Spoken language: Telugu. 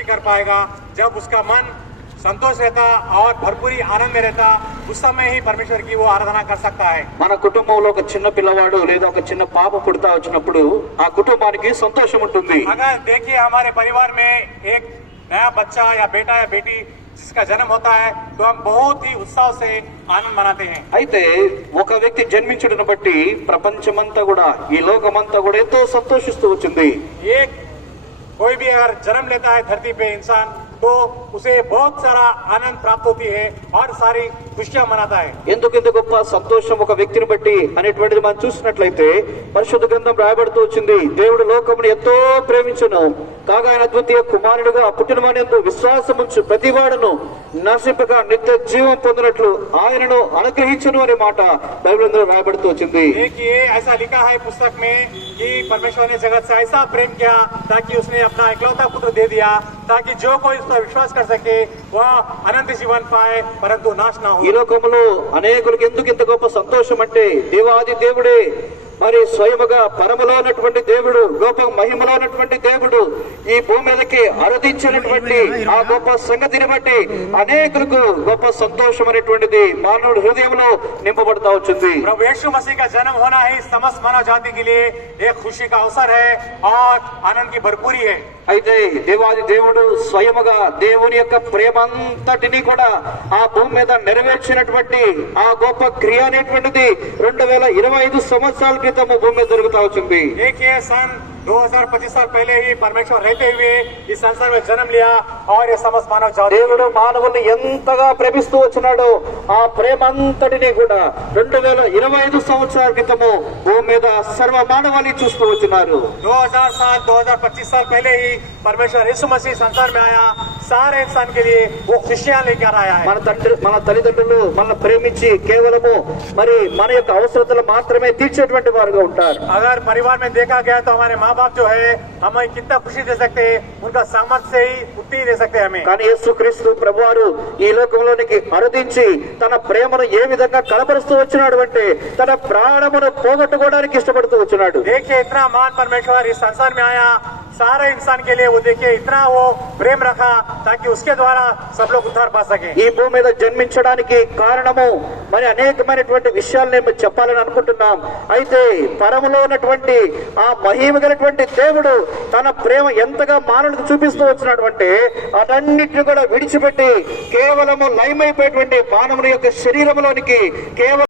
कर पाएगा जब उसका मन संतोष रहता और भरपूरी आनंद में रहता, उस समय ही परमेश्वर की वो आराधना कर सकता है। మన కుటుంబంలో ఒక చిన్న పిల్లవాడు లేదా ఒక చిన్న పాప పుడతా వచ్చినప్పుడు ఆ కుటుంబానికి సంతోషం ఉంటుంది. अगर देखिए हमारे परिवार में एक नया बच्चा या बेटा या बेटी जिसका जन्म होता है तो हम बहुत ही उत्साह से आनंद मनाते हैं. అయితే ఒక వ్యక్తి జన్మించడం బట్టి ప్రపంచమంతా కూడా ఈ లోకమంతా కూడా ఎంతో సంతోషిస్తూ వచ్చింది. एक कोई भी अगर जन्म लेता है धरती पे इंसान तो उसे बहुत सारा आनंद प्राप्त होती है और सारी खुशियां मनाता है. ఎందుకు ఇంత గొప్ప సంతోషం ఒక వ్యక్తిని బట్టి అనేటువంటిది మనం చూసినట్లయితే పరిశుద్ధ గ్రంథం రాయబడుతూ వచ్చింది. దేవుడు లోకమును ఎంతో ప్రేమించును కాగా ఆయన అద్వితీయ కుమారుడుగా పుట్టిన వానియందు విశ్వాసముంచు ప్రతివాడును నశింపక నిత్య జీవం పొందినట్లు ఆయనను అనుగ్రహించును అనే మాట బైబిల్ రాయబడుతూ వచ్చింది. देखिए ऐसा लिखा है पुस्तक में कि परमेश्वर ने जगत से ऐसा प्रेम किया ताकि उसने अपना इकलौता पुत्र दे दिया ताकि जो कोई उस पर विश्वास कर सके वह अनंत जीवन पाए परंतु नाश ना हो. ఈ లోకములో అనేకులకు ఎందుకు ఇంత గొప్ప సంతోషం అంటే దేవాది దేవుడే మరి స్వయముగా పరమలో ఉన్నటువంటి దేవుడు గొప్ప మహిమలో ఉన్నటువంటి దేవుడు ఈ భూమి మీదకి అరుదించినటువంటి ఆ గొప్ప సంగతిని బట్టి అనేకులకు గొప్ప సంతోషం అనేటువంటిది మానవుడి హృదయంలో నింపబడతా వచ్చింది. प्रभु यीशु मसीह का जन्म होना ही समस्त मानव जाति के लिए एक खुशी का अवसर है और आनंद की भरपूरी है. అయితే దేవాది దేవుడు స్వయముగా దేవుని యొక్క ప్రేమంతటిని కూడా ఆ భూమి మీద నెరవేర్చినటువంటి ఆ గొప్ప క్రియ అనేటువంటిది 2025 సంవత్సరాల క్రితం భూమి మీద జరుగుతా వచ్చింది. देखिए सन 2025 साल पहले ही परमेश्वर रहते हुए इस संसार में जन्म लिया और ये समस्त मानव जाति దేవుడు మానవుల్ని ఎంతగా ప్రేమిస్తూ వచ్చినాడో ఆ ప్రేమ అంతటిని కూడా 2025 సంవత్సరాల క్రితము భూమి మీద సర్వ మానవాళి చూస్తూ వచ్చినారు. 2025 साल पहले ही परमेश्वर यीशु मसीह संसार में आया, सारे इंसान के लिए वो खुशियां लेकर आया है. మన తల్లిదండ్రులు మనల్ని ప్రేమించి కేవలము మరి మన యొక్క అవసరతలు మాత్రమే తీర్చేటువంటి వారుగా ఉంటారు. अगर परिवार में देखा गया तो हमारे माँ बाप जो है हमें कितना खुशी दे सकते हैं, उनका सामर्थ्य से ही उतनी ही दे सकते हैं हमें. కానీ యేసుక్రీస్తు ప్రభువారు ఈ లోకంలోనికి అరుదించి తన ప్రేమను ఏ విధంగా కనపరుస్తూ వచ్చినాడు అంటే తన ప్రాణమును పోగొట్టుకోవడానికి ఇష్టపడుతూ వచ్చినాడు. देखिए इतना महान परमेश्वर इस संसार में आया, सारे इंसान के लिए वो देखिए इतना वो प्रेम रखा ताकि उसके द्वारा सब लोग उद्धार पा सके. ఈ భూమి మీద జన్మించడానికి కారణము మరి అనేకమైనటువంటి విషయాలు నేను చెప్పాలని అనుకుంటున్నాం. అయితే పరములో ఉన్నటువంటి ఆ మహిమ గలటువంటి దేవుడు తన ప్రేమ ఎంతగా మానవులకు చూపిస్తూ వచ్చినాడు అంటే అటన్నిటిని కూడా విడిచిపెట్టి కేవలము లయమైపోయేటువంటి మానవుని యొక్క శరీరంలోనికి కేవలం